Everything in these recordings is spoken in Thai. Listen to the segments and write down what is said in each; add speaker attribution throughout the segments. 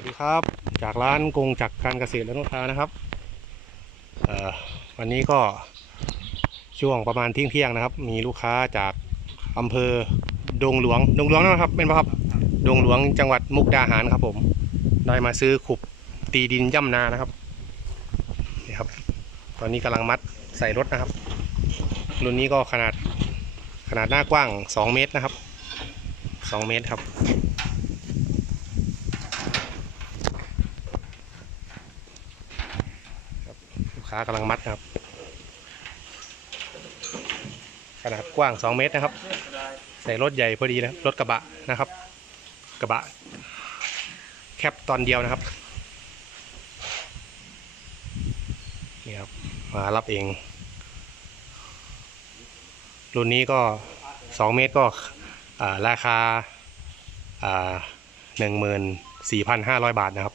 Speaker 1: วัสดีครับ จากร้านกงจักรการเกษตรและนุชานะครับวันนี้ก็ช่วงประมาณเที่ยงเที่ยงนะครับ มีลูกค้าจากอำเภอดงหลวงดงหลวงนะครับเป็นปะครับดงหลวงจังหวัดมุกดาหารครับผมได้มาซื้อขุบตีดินย่ำนานะครับนี่ครับ ตอนนี้กำลังมัดใส่รถนะครับ รุ่นนี้ก็ขนาดขนาดหน้ากว้าง 2 เมตรนะครับ 2 เมตรครับ ลูก ค้ากำลังมัดครับ ขนาดกว้าง 2 เมตรนะครับ ใส่รถใหญ่พอดีนะรถกระบะนะครับ กระบะ แคปตอนเดียวนะครับนี่ครับมารับเอง รุ่นนี้ก็ 2 เมตรก็ราคาหนึ่งหมื่นสี่พันห้าร้อยบาทนะครับ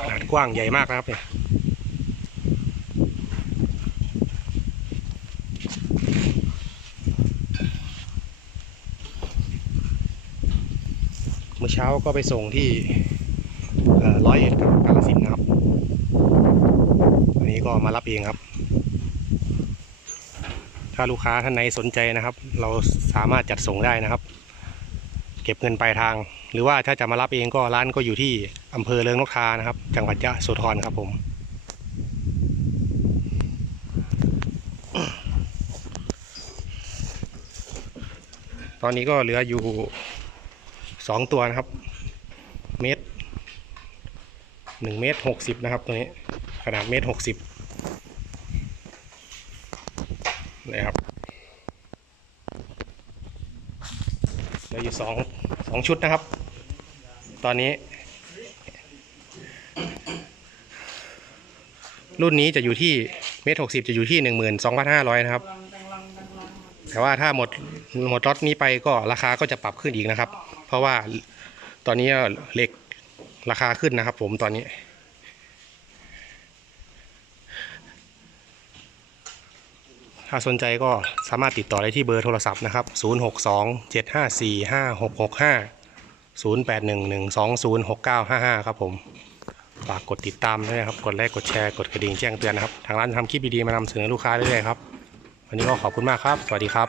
Speaker 1: ขนาดกว้างใหญ่มากนะครับเนี่ยเมื่อเช้าก็ไปส่งที่ร้อยเอ็ดกับกาลสินนะครับวันนี้ก็มารับเองครับ ถ้าลูกค้าท่านไหนสนใจนะครับ เราสามารถจัดส่งได้นะครับ เก็บเงินปลายทาง หรือว่าถ้าจะมารับเองก็ร้านก็อยู่ที่อำเภอเลิงนกทานะครับ จังหวัดยะโสธรครับผมตอนนี้ก็เหลืออยู่สองตัวนะครับ เมตรหนึ่งเมตรหกสิบนะครับตัวนี้ ขนาดเมตรหกสิบนะครับเห ลืออยู่สองสองชุดนะครับ ตอนนี้ รุ่นนี้จะอยู่ที่เมตรหกสิบจะอยู่ที่หนึ่งหมื่นสองพันห้าร้อยนะครับ แต่ว่าถ้าหมดหมดล็อตนี้ไปก็ราคาก็จะปรับขึ้นอีกนะครับ เพราะว่าตอนนี้เหล็กราคาขึ้นนะครับ ผมตอนนี้ ถ้าสนใจก็สามารถติดต่อได้ที่เบอร์โทรศัพท์นะครับ 0627545665 0811206955 ครับผม ฝากกดติดตามด้วยนะครับ กดไลค์ กดแชร์ กดกระดิ่งแจ้งเตือนนะครับ ทางร้านจะทำคลิปดีๆมานำเสนอลูกค้าเรื่อยๆครับ วันนี้ก็ขอบคุณมากครับ สวัสดีครับ